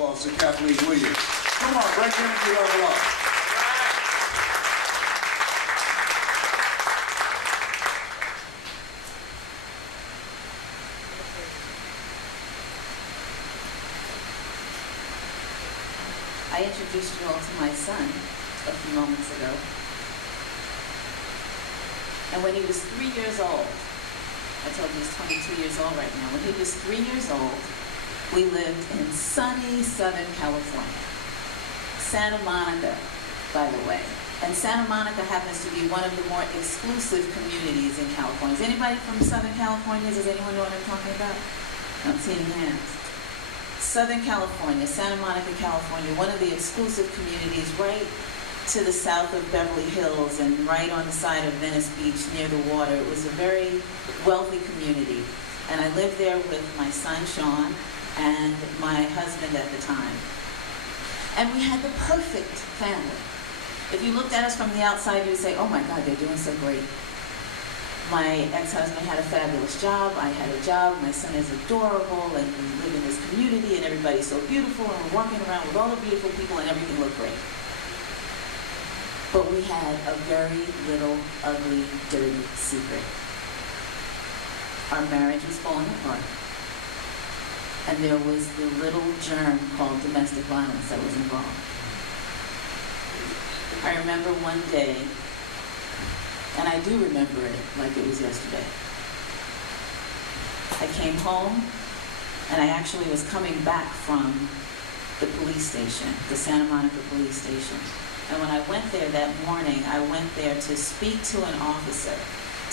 applause to Cathleen Williams. Come on, break energy level up. I introduced you all to my son a few moments ago. And when he was 3 years old, I told you he's 22 years old right now. When he was 3 years old, we lived in sunny Southern California. Santa Monica, by the way. And Santa Monica happens to be one of the more exclusive communities in California. Is anybody from Southern California? Does anyone know what I'm talking about? I don't see any hands. Southern California, Santa Monica, California, one of the exclusive communities right to the south of Beverly Hills and right on the side of Venice Beach near the water. It was a very wealthy community. And I lived there with my son, Sean, and my husband at the time. And we had the perfect family. If you looked at us from the outside, you would say, oh my God, they're doing so great. My ex-husband had a fabulous job, I had a job, my son is adorable, and we live in this community, and everybody's so beautiful, and we're walking around with all the beautiful people, and everything looked great. But we had a very little, ugly, dirty secret. Our marriage was falling apart. And there was the little germ called domestic violence that was involved. I remember one day, and I do remember it like it was yesterday. I came home, and I actually was coming back from the police station, the Santa Monica police station. And when I went there that morning, I went there to speak to an officer,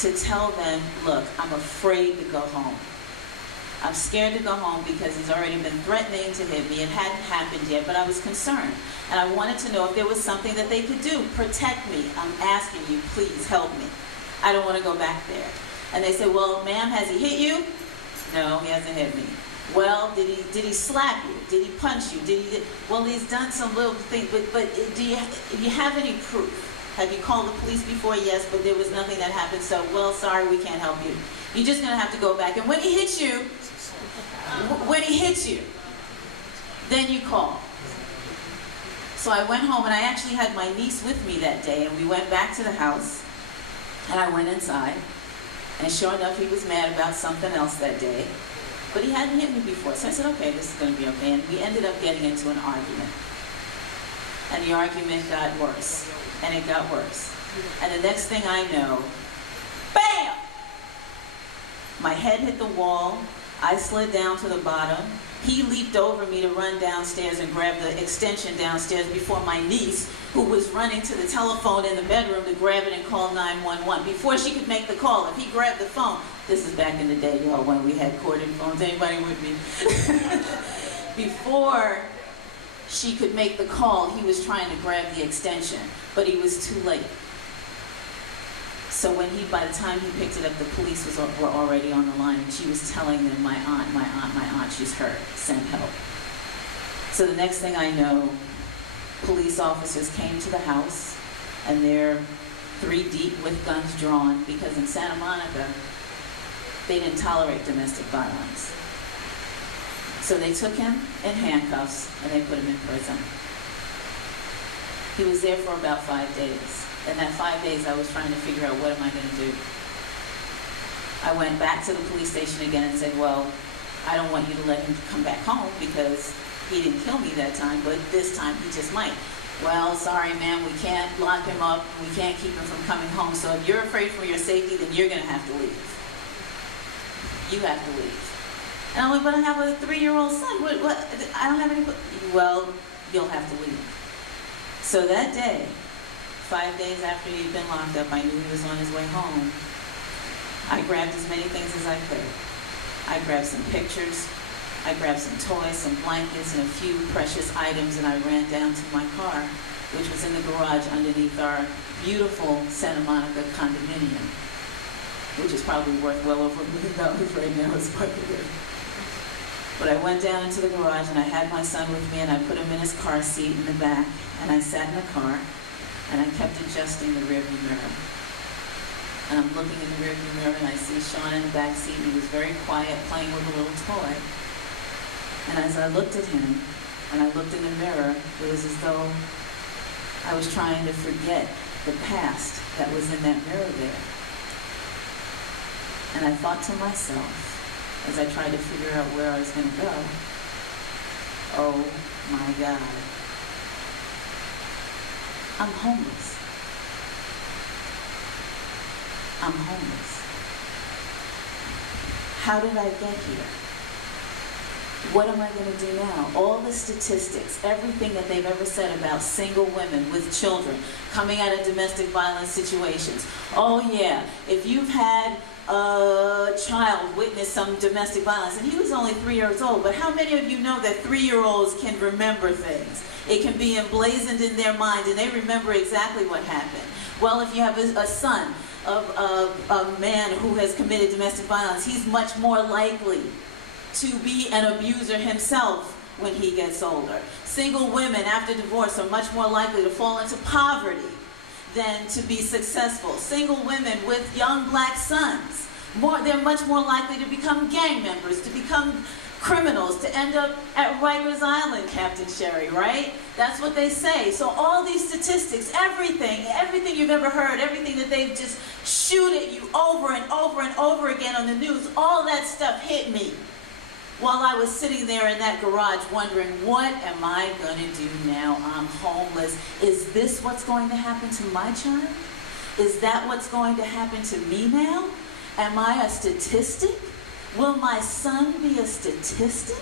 to tell them, look, I'm afraid to go home. I'm scared to go home because he's already been threatening to hit me. It hadn't happened yet, but I was concerned. And I wanted to know if there was something that they could do. Protect me. I'm asking you, please help me. I don't want to go back there. And they said, well, ma'am, has he hit you? No, he hasn't hit me. Well, did he slap you? Did he punch you? Well, he's done some little things, but do you have any proof? Have you called the police before? Yes, but there was nothing that happened, so, well, sorry, we can't help you. You're just going to have to go back. And when he hits you, then you call. So I went home, and I actually had my niece with me that day, and we went back to the house, and I went inside, and sure enough, he was mad about something else that day, but he hadn't hit me before, so I said, okay, this is going to be okay, and we ended up getting into an argument, and the argument got worse, and it got worse, and the next thing I know, bam! My head hit the wall, I slid down to the bottom. He leaped over me to run downstairs and grab the extension downstairs before my niece, who was running to the telephone in the bedroom to grab it and call 911. Before she could make the call, if he grabbed the phone, this is back in the day, y'all, when we had corded phones. Anybody with me? Before she could make the call, he was trying to grab the extension, but he was too late. So by the time he picked it up, the police were already on the line, and she was telling them, my aunt, she's hurt, send help. So the next thing I know, police officers came to the house, and they're 3 deep with guns drawn, because in Santa Monica, they didn't tolerate domestic violence. So they took him in handcuffs, and they put him in prison. He was there for about 5 days. In that 5 days, I was trying to figure out, what am I going to do? I went back to the police station again and said, well, I don't want you to let him come back home because he didn't kill me that time, but this time he just might. Well, sorry, ma'am, we can't lock him up. We can't keep him from coming home. So if you're afraid for your safety, then you're going to have to leave. You have to leave. And I'm like, but I have a 3-year-old son. What? I don't have any... Well, you'll have to leave. So that day, 5 days after he'd been locked up, I knew he was on his way home. I grabbed as many things as I could. I grabbed some pictures, I grabbed some toys, some blankets, and a few precious items, and I ran down to my car, which was in the garage underneath our beautiful Santa Monica condominium, which is probably worth well over $1 million right now, as by the way. But I went down into the garage, and I had my son with me, and I put him in his car seat in the back, and I sat in the car, and I kept adjusting the rearview mirror. And I'm looking in the rearview mirror, and I see Sean in the back seat, and he was very quiet, playing with a little toy. And as I looked at him, When I looked in the mirror, it was as though I was trying to forget the past that was in that mirror there. And I thought to myself, as I tried to figure out where I was going to go, oh my God, I'm homeless. I'm homeless. How did I get here? What am I going to do now? All the statistics, everything that they've ever said about single women with children coming out of domestic violence situations. Oh yeah, if you've had a child witness some domestic violence, and he was only 3 years old, but how many of you know that 3-year-olds can remember things? It can be emblazoned in their mind, and they remember exactly what happened. Well, if you have a son of a man who has committed domestic violence, he's much more likely to be an abuser himself when he gets older. Single women after divorce are much more likely to fall into poverty than to be successful. Single women with young black sons, they're much more likely to become gang members, to become criminals, to end up at Rikers Island, Captain Sherry, right? That's what they say. So all these statistics, everything you've ever heard, everything that they've just shoot at you over and over and over again on the news, all that stuff hit me while I was sitting there in that garage wondering, what am I going to do now? I'm homeless. Is this what's going to happen to my child? Is that what's going to happen to me now? Am I a statistic? Will my son be a statistic?